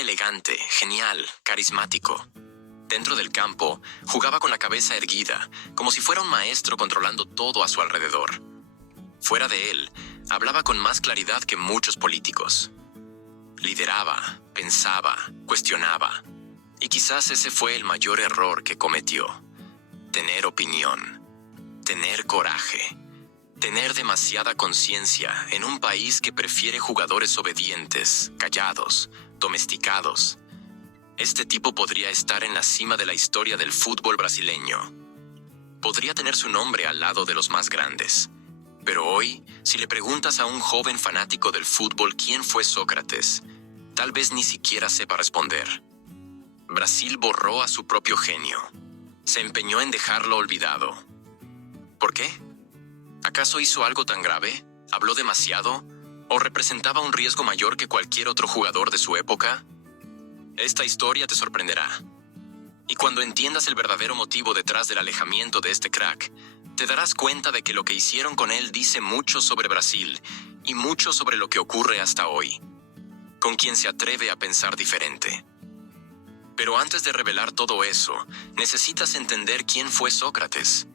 Era elegante, genial, carismático. Dentro del campo, jugaba con la cabeza erguida, como si fuera un maestro controlando todo a su alrededor. Fuera de él, hablaba con más claridad que muchos políticos. Lideraba, pensaba, cuestionaba. Y quizás ese fue el mayor error que cometió. Tener opinión. Tener coraje. Tener demasiada conciencia en un país que prefiere jugadores obedientes, callados, domesticados. Este tipo podría estar en la cima de la historia del fútbol brasileño. Podría tener su nombre al lado de los más grandes. Pero hoy, si le preguntas a un joven fanático del fútbol quién fue Sócrates, tal vez ni siquiera sepa responder. Brasil borró a su propio genio. Se empeñó en dejarlo olvidado. ¿Por qué? ¿Acaso hizo algo tan grave? ¿Habló demasiado? ¿O representaba un riesgo mayor que cualquier otro jugador de su época? Esta historia te sorprenderá. Y cuando entiendas el verdadero motivo detrás del alejamiento de este crack, te darás cuenta de que lo que hicieron con él dice mucho sobre Brasil y mucho sobre lo que ocurre hasta hoy, con quien se atreve a pensar diferente. Pero antes de revelar todo eso, necesitas entender quién fue Sócrates.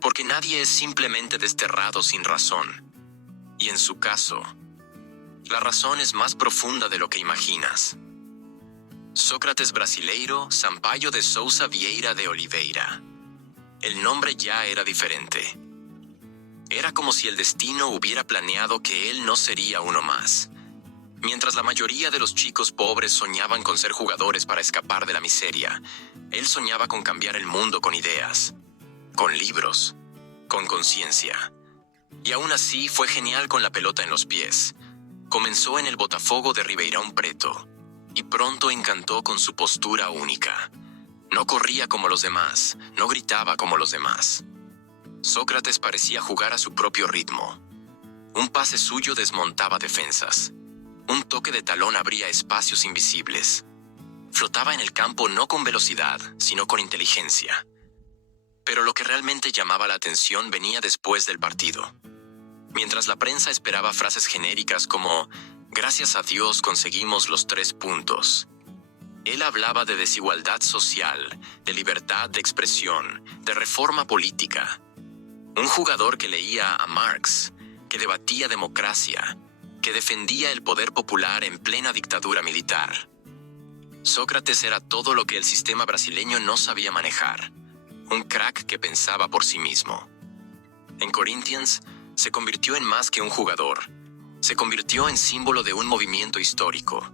Porque nadie es simplemente desterrado sin razón. Y en su caso, la razón es más profunda de lo que imaginas. Sócrates brasileiro Sampaio de Souza Vieira de Oliveira. El nombre ya era diferente. Era como si el destino hubiera planeado que él no sería uno más. Mientras la mayoría de los chicos pobres soñaban con ser jugadores para escapar de la miseria, él soñaba con cambiar el mundo con ideas, con libros, con conciencia. Y aún así fue genial con la pelota en los pies. Comenzó en el Botafogo de Ribeirão Preto y pronto encantó con su postura única. No corría como los demás, no gritaba como los demás. Sócrates parecía jugar a su propio ritmo. Un pase suyo desmontaba defensas. Un toque de talón abría espacios invisibles. Flotaba en el campo no con velocidad, sino con inteligencia. Pero lo que realmente llamaba la atención venía después del partido. Mientras la prensa esperaba frases genéricas como «Gracias a Dios conseguimos los 3 puntos». Él hablaba de desigualdad social, de libertad de expresión, de reforma política. Un jugador que leía a Marx, que debatía democracia, que defendía el poder popular en plena dictadura militar. Sócrates era todo lo que el sistema brasileño no sabía manejar. Un crack que pensaba por sí mismo. En Corinthians, se convirtió en más que un jugador. Se convirtió en símbolo de un movimiento histórico,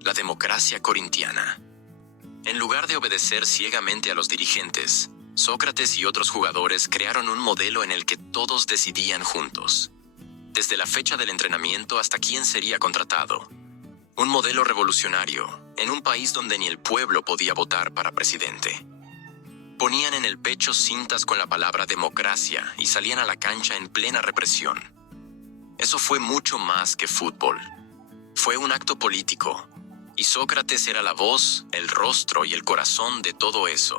la democracia corintiana. En lugar de obedecer ciegamente a los dirigentes, Sócrates y otros jugadores crearon un modelo en el que todos decidían juntos. Desde la fecha del entrenamiento hasta quién sería contratado. Un modelo revolucionario, en un país donde ni el pueblo podía votar para presidente. Ponían en el pecho cintas con la palabra democracia y salían a la cancha en plena represión. Eso fue mucho más que fútbol. Fue un acto político, y Sócrates era la voz, el rostro y el corazón de todo eso.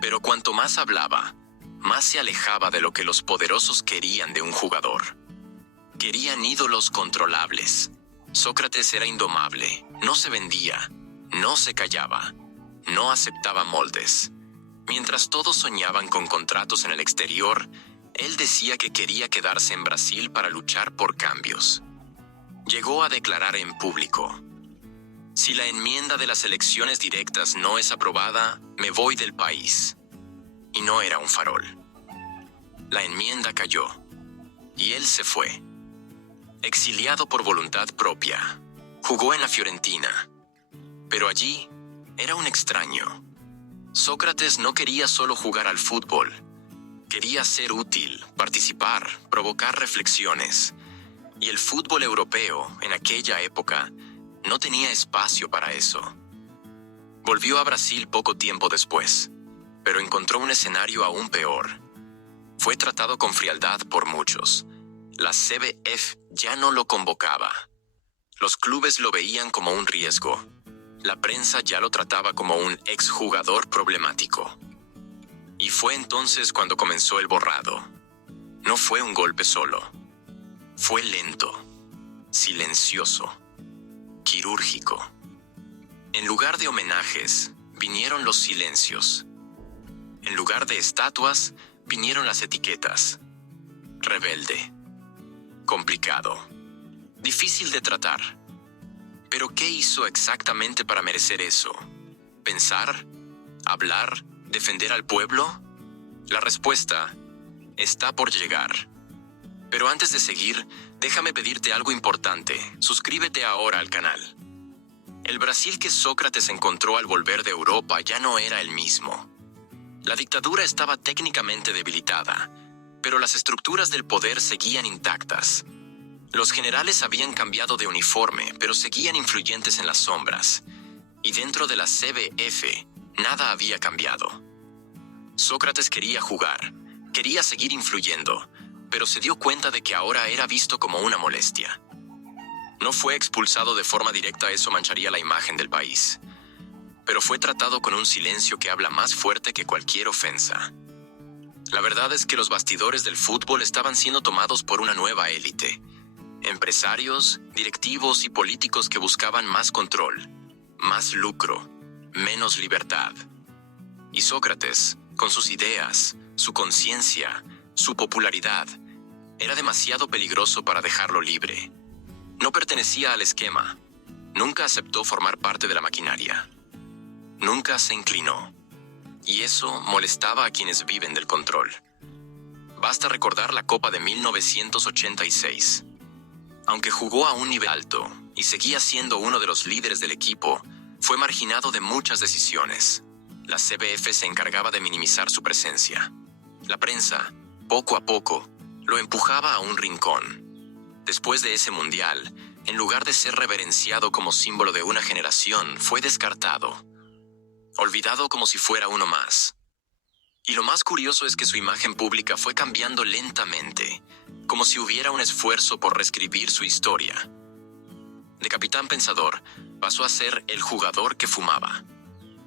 Pero cuanto más hablaba, más se alejaba de lo que los poderosos querían de un jugador. Querían ídolos controlables. Sócrates era indomable, no se vendía, no se callaba, no aceptaba moldes. Mientras todos soñaban con contratos en el exterior, él decía que quería quedarse en Brasil para luchar por cambios. Llegó a declarar en público: «Si la enmienda de las elecciones directas no es aprobada, me voy del país». Y no era un farol. La enmienda cayó, y él se fue. Exiliado por voluntad propia, jugó en la Fiorentina. Pero allí era un extraño. Sócrates no quería solo jugar al fútbol. Quería ser útil, participar, provocar reflexiones. Y el fútbol europeo, en aquella época, no tenía espacio para eso. Volvió a Brasil poco tiempo después, pero encontró un escenario aún peor. Fue tratado con frialdad por muchos. La CBF ya no lo convocaba. Los clubes lo veían como un riesgo. La prensa ya lo trataba como un exjugador problemático. Y fue entonces cuando comenzó el borrado. No fue un golpe solo. Fue lento, silencioso, quirúrgico. En lugar de homenajes, vinieron los silencios. En lugar de estatuas, vinieron las etiquetas. Rebelde. Complicado. Difícil de tratar. ¿Pero qué hizo exactamente para merecer eso? ¿Pensar? ¿Hablar? ¿Defender al pueblo? La respuesta está por llegar. Pero antes de seguir, déjame pedirte algo importante. Suscríbete ahora al canal. El Brasil que Sócrates encontró al volver de Europa ya no era el mismo. La dictadura estaba técnicamente debilitada, pero las estructuras del poder seguían intactas. Los generales habían cambiado de uniforme, pero seguían influyentes en las sombras. Y dentro de la CBF, nada había cambiado. Sócrates quería jugar, quería seguir influyendo, pero se dio cuenta de que ahora era visto como una molestia. No fue expulsado de forma directa, eso mancharía la imagen del país. Pero fue tratado con un silencio que habla más fuerte que cualquier ofensa. La verdad es que los bastidores del fútbol estaban siendo tomados por una nueva élite. Empresarios, directivos y políticos que buscaban más control, más lucro, menos libertad. Y Sócrates, con sus ideas, su conciencia, su popularidad, era demasiado peligroso para dejarlo libre. No pertenecía al esquema. Nunca aceptó formar parte de la maquinaria. Nunca se inclinó. Y eso molestaba a quienes viven del control. Basta recordar la Copa de 1986. Aunque jugó a un nivel alto y seguía siendo uno de los líderes del equipo, fue marginado de muchas decisiones. La CBF se encargaba de minimizar su presencia. La prensa, poco a poco, lo empujaba a un rincón. Después de ese mundial, en lugar de ser reverenciado como símbolo de una generación, fue descartado. Olvidado como si fuera uno más. Y lo más curioso es que su imagen pública fue cambiando lentamente, como si hubiera un esfuerzo por reescribir su historia. De capitán pensador, pasó a ser el jugador que fumaba.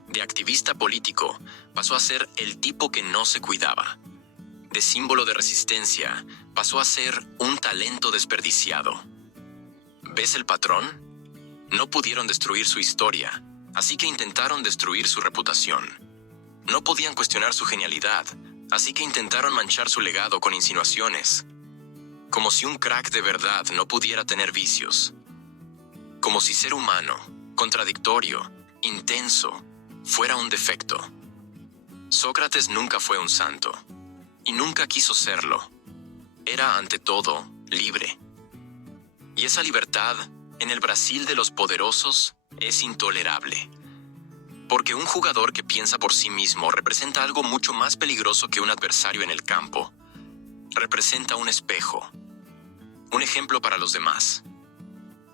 De activista político, pasó a ser el tipo que no se cuidaba. De símbolo de resistencia, pasó a ser un talento desperdiciado. ¿Ves el patrón? No pudieron destruir su historia, así que intentaron destruir su reputación. No podían cuestionar su genialidad, así que intentaron manchar su legado con insinuaciones. Como si un crack de verdad no pudiera tener vicios. Como si ser humano, contradictorio, intenso, fuera un defecto. Sócrates nunca fue un santo, y nunca quiso serlo. Era, ante todo, libre. Y esa libertad, en el Brasil de los poderosos, es intolerable. Porque un jugador que piensa por sí mismo representa algo mucho más peligroso que un adversario en el campo. Representa un espejo. Un ejemplo para los demás.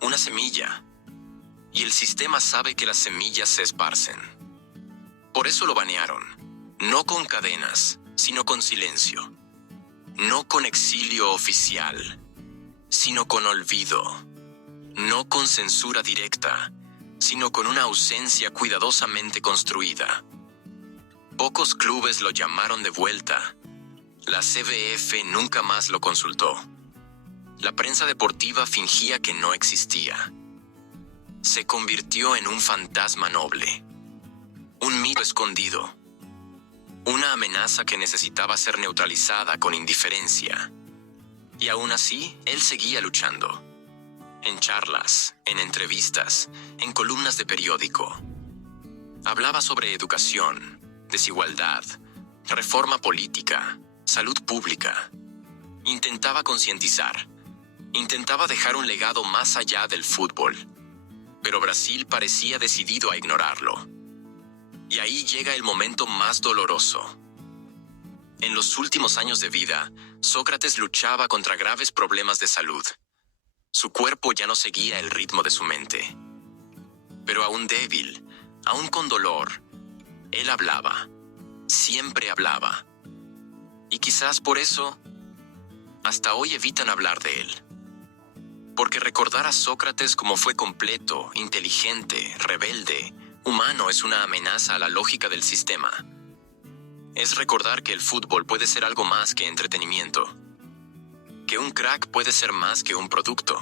Una semilla. Y el sistema sabe que las semillas se esparcen. Por eso lo banearon. No con cadenas, sino con silencio. No con exilio oficial, sino con olvido. No con censura directa, sino con una ausencia cuidadosamente construida. Pocos clubes lo llamaron de vuelta. La CBF nunca más lo consultó. La prensa deportiva fingía que no existía. Se convirtió en un fantasma noble. Un mito escondido. Una amenaza que necesitaba ser neutralizada con indiferencia. Y aún así, él seguía luchando. En charlas, en entrevistas, en columnas de periódico. Hablaba sobre educación, desigualdad, reforma política, salud pública. Intentaba concientizar. Intentaba dejar un legado más allá del fútbol. Pero Brasil parecía decidido a ignorarlo. Y ahí llega el momento más doloroso. En los últimos años de vida, Sócrates luchaba contra graves problemas de salud. Su cuerpo ya no seguía el ritmo de su mente. Pero aún débil, aún con dolor, él hablaba. Siempre hablaba. Y quizás por eso, hasta hoy evitan hablar de él. Porque recordar a Sócrates como fue completo, inteligente, rebelde, humano es una amenaza a la lógica del sistema. Es recordar que el fútbol puede ser algo más que entretenimiento. Que un crack puede ser más que un producto.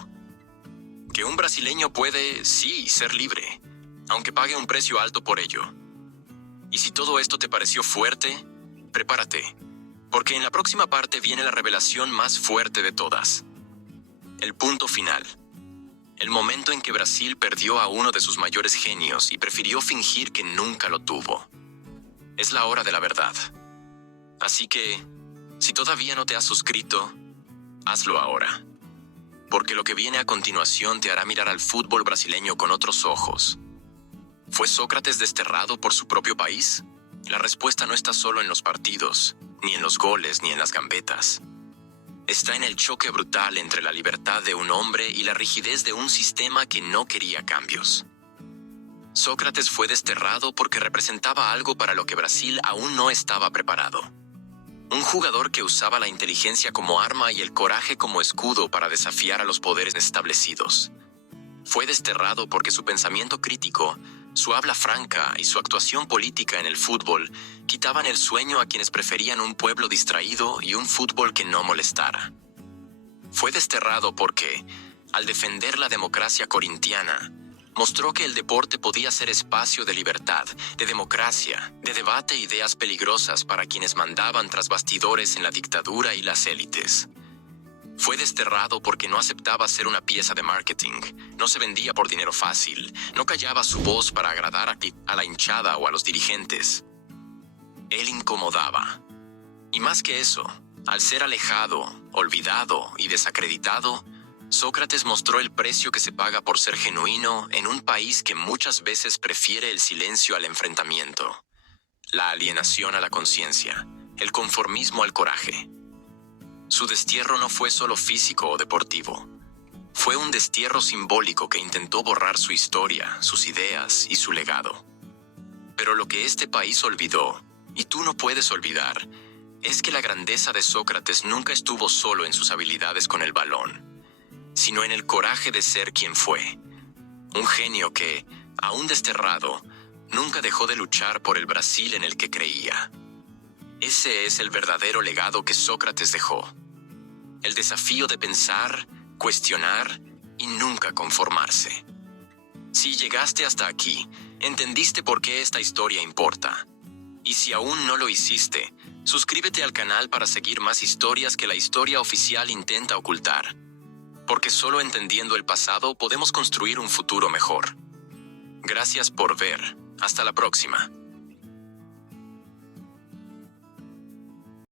Que un brasileño puede, sí, ser libre. aunque pague un precio alto por ello. Y si todo esto te pareció fuerte, prepárate, porque en la próxima parte viene la revelación más fuerte de todas. El punto final. El momento en que Brasil perdió a uno de sus mayores genios y prefirió fingir que nunca lo tuvo. Es la hora de la verdad. Así que, si todavía no te has suscrito, hazlo ahora. Porque lo que viene a continuación te hará mirar al fútbol brasileño con otros ojos. ¿Fue Sócrates desterrado por su propio país? La respuesta no está solo en los partidos, ni en los goles, ni en las gambetas. Está en el choque brutal entre la libertad de un hombre y la rigidez de un sistema que no quería cambios. Sócrates fue desterrado porque representaba algo para lo que Brasil aún no estaba preparado. Un jugador que usaba la inteligencia como arma y el coraje como escudo para desafiar a los poderes establecidos. Fue desterrado porque su pensamiento crítico, su habla franca y su actuación política en el fútbol quitaban el sueño a quienes preferían un pueblo distraído y un fútbol que no molestara. Fue desterrado porque, al defender la democracia corintiana, mostró que el deporte podía ser espacio de libertad, de democracia, de debate e ideas peligrosas para quienes mandaban tras bastidores en la dictadura y las élites. Fue desterrado porque no aceptaba ser una pieza de marketing, no se vendía por dinero fácil, no callaba su voz para agradar a la hinchada o a los dirigentes. Él incomodaba. Y más que eso, al ser alejado, olvidado y desacreditado, Sócrates mostró el precio que se paga por ser genuino en un país que muchas veces prefiere el silencio al enfrentamiento, la alienación a la conciencia, el conformismo al coraje. Su destierro no fue solo físico o deportivo. Fue un destierro simbólico que intentó borrar su historia, sus ideas y su legado. Pero lo que este país olvidó, y tú no puedes olvidar, es que la grandeza de Sócrates nunca estuvo solo en sus habilidades con el balón, sino en el coraje de ser quien fue. Un genio que, aún desterrado, nunca dejó de luchar por el Brasil en el que creía. Ese es el verdadero legado que Sócrates dejó. El desafío de pensar, cuestionar y nunca conformarse. Si llegaste hasta aquí, entendiste por qué esta historia importa. Y si aún no lo hiciste, suscríbete al canal para seguir más historias que la historia oficial intenta ocultar. Porque solo entendiendo el pasado podemos construir un futuro mejor. Gracias por ver. Hasta la próxima.